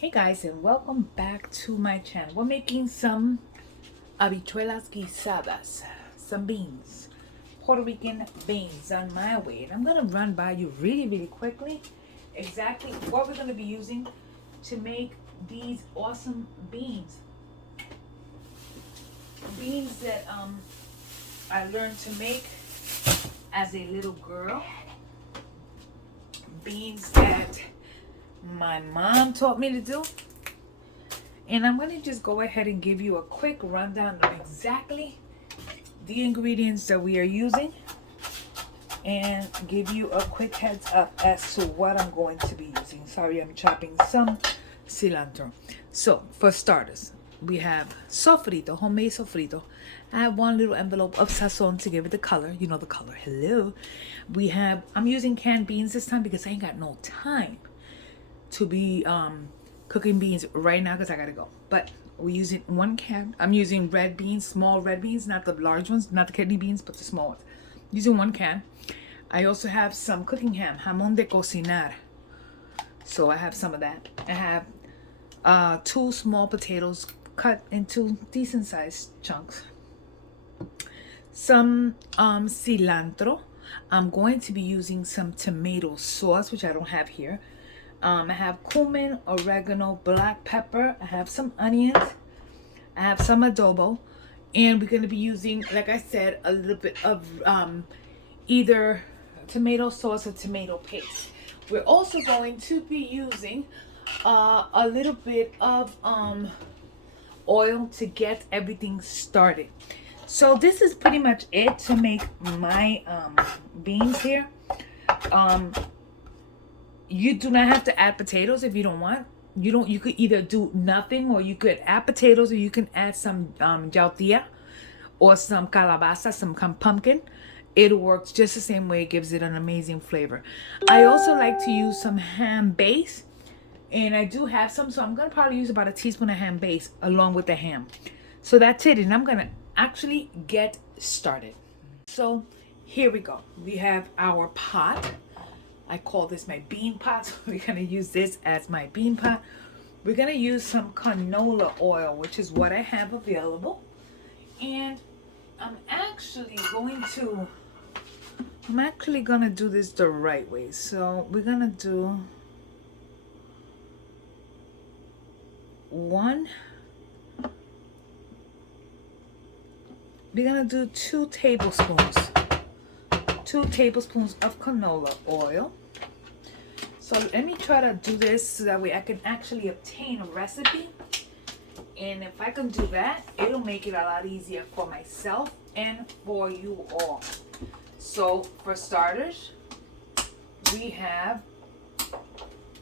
Hey guys, and welcome back to my channel. We're making some Habichuelas Guisadas, some beans, Puerto Rican beans on my way. And I'm going to run by you really quickly exactly what we're going to be using to make these awesome beans. Beans that I learned to make as a little girl. Beans that my mom taught me to do. And I'm going to just go ahead and give you a quick rundown of exactly the ingredients that we are using and give you a quick heads up as to what I'm going to be using. Sorry, I'm chopping some cilantro. So for starters, we have sofrito, homemade sofrito. I have one little envelope of sazon to give it the color. You know the color. Hello. I'm using canned beans this time because I ain't got no time to be cooking beans right now because I gotta go. But we're using one can. I'm using red beans, small red beans, not the large ones, not the kidney beans, but the small ones. Using one can. I also have some cooking ham, jamón de cocinar. So I have some of that. I have 2 small potatoes cut into decent sized chunks. Some cilantro. I'm going to be using some tomato sauce, which I don't have here. I have cumin, oregano, black pepper. I have some onions. I have some adobo. And we're going to be using, like I said, a little bit of either tomato sauce or tomato paste. We're also going to be using a little bit of oil to get everything started. So this is pretty much it to make my beans here. You do not have to add potatoes if you don't want. You could either do nothing, or you could add potatoes, or you can add some yautía or some calabaza, some pumpkin. It works just the same way. It gives it an amazing flavor. I also like to use some ham base, and I do have some, so I'm gonna probably use about a teaspoon of ham base along with the ham. So that's it, and I'm gonna actually get started. So here we go. We have our pot. I call this my bean pot, so we're going to use this as my bean pot. We're going to use some canola oil, which is what I have available. And I'm actually going to do this the right way. So we're going to do we're going to do 2 tablespoons. 2 tablespoons of canola oil. So let me try to do this so that way I can actually obtain a recipe. And if I can do that, it'll make it a lot easier for myself and for you all. So for starters, we have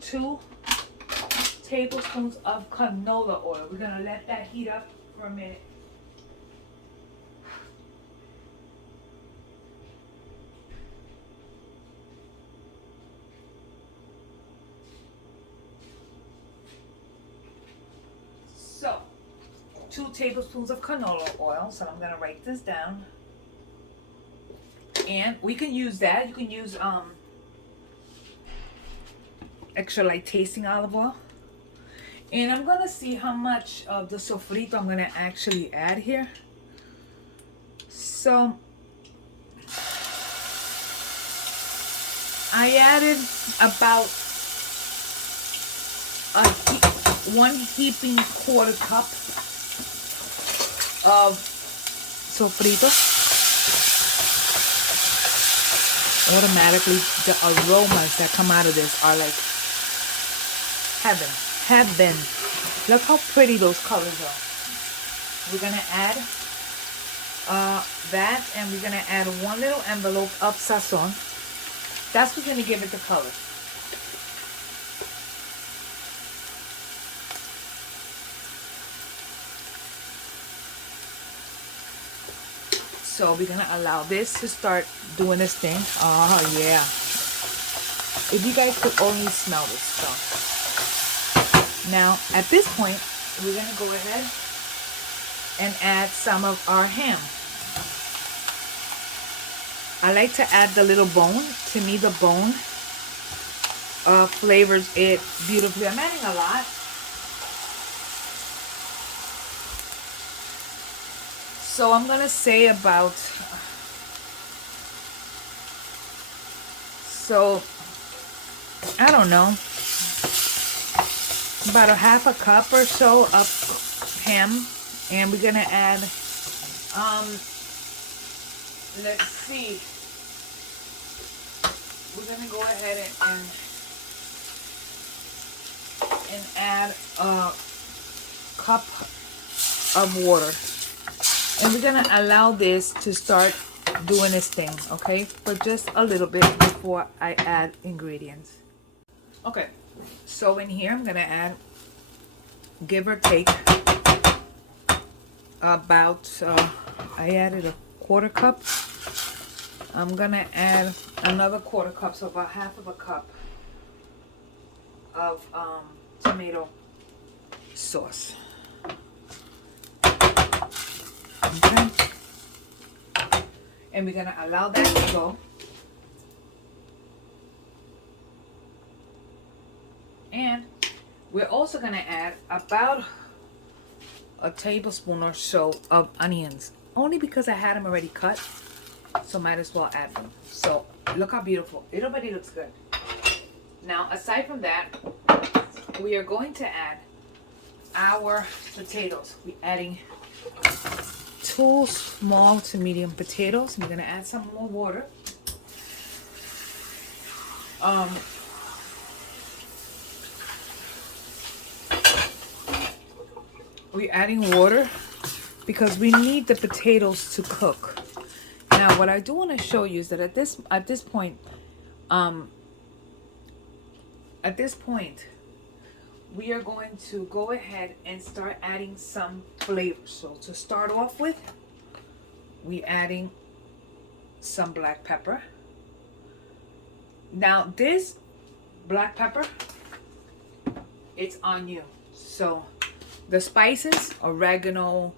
2 tablespoons of canola oil. We're going to let that heat up for a minute. So, 2 tablespoons of canola oil. So I'm gonna write this down. And we can use that. You can use extra light tasting olive oil. And I'm gonna see how much of the sofrito I'm gonna actually add here. So I added about 1 heaping quarter cup of sofrito. Automatically, the aromas that come out of this are like heaven. Look how pretty those colors are. We're gonna add that, and we're gonna add 1 little envelope of sazon. That's what's gonna give it the color. So we're gonna allow this to start doing this thing. Oh yeah. If you guys could only smell this stuff. Now at this point, we're gonna go ahead and add some of our ham. I like to add the little bone. To me, the bone flavors it beautifully. I'm adding a lot So I'm gonna say about, so I don't know, about a half a cup or so of ham. And we're gonna add, let's see, we're gonna go ahead and add a cup of water. And we're gonna allow this to start doing its thing, okay? For just a little bit before I add ingredients. Okay, so in here I'm gonna add, give or take, about, I added a quarter cup. I'm gonna add another quarter cup, so about half of a cup of tomato sauce. Okay, and we're gonna allow that to go. And we're also gonna add about a tablespoon or so of onions, only because I had them already cut, so might as well add them. So look how beautiful it already looks. Good. Now aside from that, we are going to add our potatoes. We're adding 2 small to medium potatoes. We're gonna add some more water. We're adding water because we need the potatoes to cook. Now what I do want to show you is that at this point we are going to go ahead and start adding some flavor. So to start off with, we're adding some black pepper. Now this black pepper, it's on you. So the spices, oregano,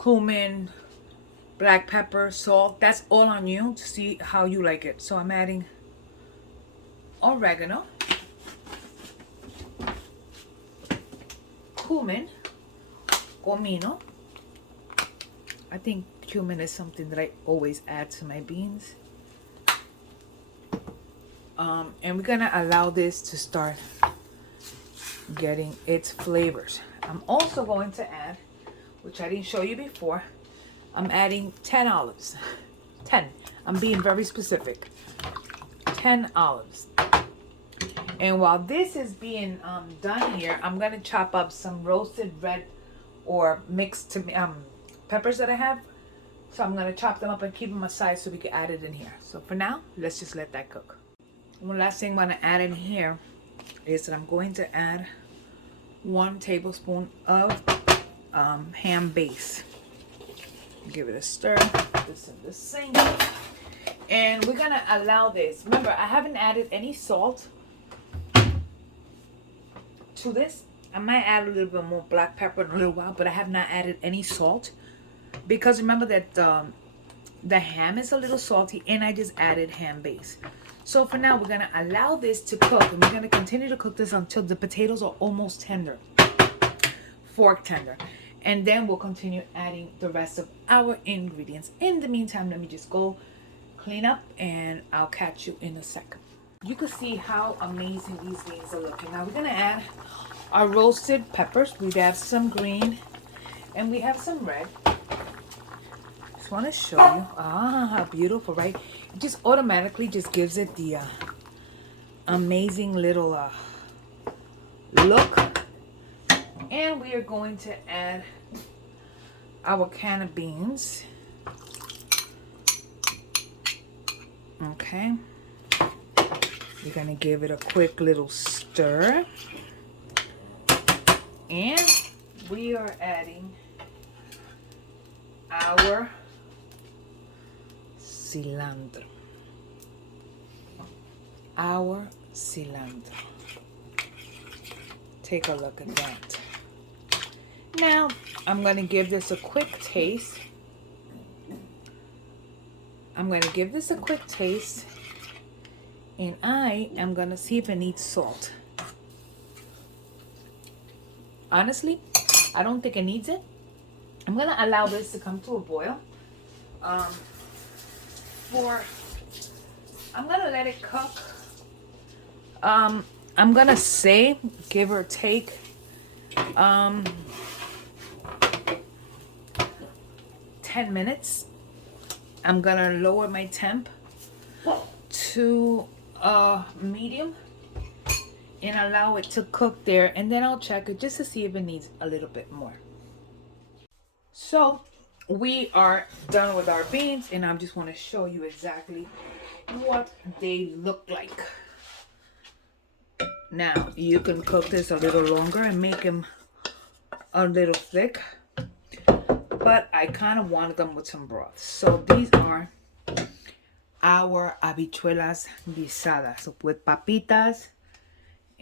cumin, black pepper, salt, that's all on you to see how you like it. So I'm adding oregano, cumin, comino. I think cumin is something that I always add to my beans. And we're gonna allow this to start getting its flavors. I'm also going to add, which I didn't show you before, I'm adding 10 olives. 10. I'm being very specific. 10 olives. And while this is being done here, I'm going to chop up some roasted red or mixed peppers that I have. So I'm going to chop them up and keep them aside so we can add it in here. So for now, let's just let that cook. One last thing I'm going to add in here is that I'm going to add 1 tablespoon of ham base. Give it a stir. Put this in the sink. And we're going to allow this. Remember, I haven't added any salt to this. I might add a little bit more black pepper in a little while, but I have not added any salt. Because remember that the ham is a little salty and I just added ham base. So for now, we're going to allow this to cook. And we're going to continue to cook this until the potatoes are almost tender. Fork tender. And then we'll continue adding the rest of our ingredients. In the meantime, let me just go clean up and I'll catch you in a second. You can see how amazing these beans are looking. Now we're going to add our roasted peppers. We have some green and we have some red. Just want to show you. How beautiful, right? It just automatically just gives it the amazing little look. And we are going to add our can of beans. Okay. You're going to give it a quick little stir. And we are adding our cilantro. Our cilantro. Take a look at that. Now, I'm going to give this a quick taste. And I am going to see if it needs salt. Honestly, I don't think it needs it. I'm gonna allow this to come to a boil. Um, I'm gonna let it cook. I'm gonna say, give or take, um, 10 minutes. I'm gonna lower my temp to medium and allow it to cook there, and then I'll check it just to see if it needs a little bit more. So we are done with our beans, and I just want to show you exactly what they look like. Now you can cook this a little longer and make them a little thick, but I kind of wanted them with some broth. So these are our habichuelas guisadas with papitas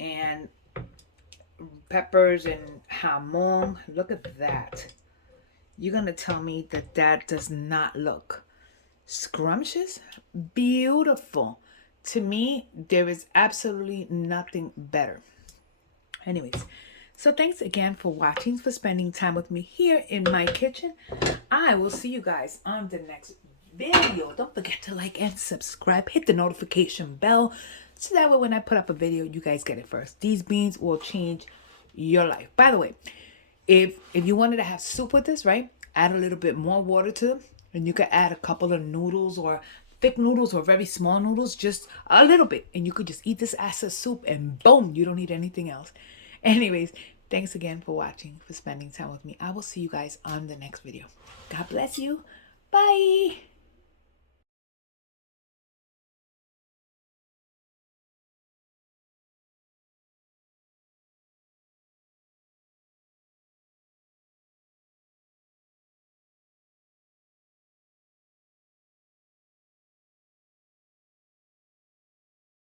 and peppers and jamon. Look at that. You're gonna tell me that that does not look scrumptious? Beautiful. To me, there is absolutely nothing better. Anyways, so thanks again for watching, for spending time with me here in my kitchen. I will see you guys on the next video. Don't forget to like and subscribe. Hit the notification bell so that way when I put up a video, you guys get it first. These beans will change your life. By the way, if you wanted to have soup with this, right, add a little bit more water to them, and you could add a couple of noodles or thick noodles or very small noodles, just a little bit, and you could just eat this as a soup, and boom, you don't need anything else. Anyways, thanks again for watching, for spending time with me. I will see you guys on the next video. God bless you. Bye.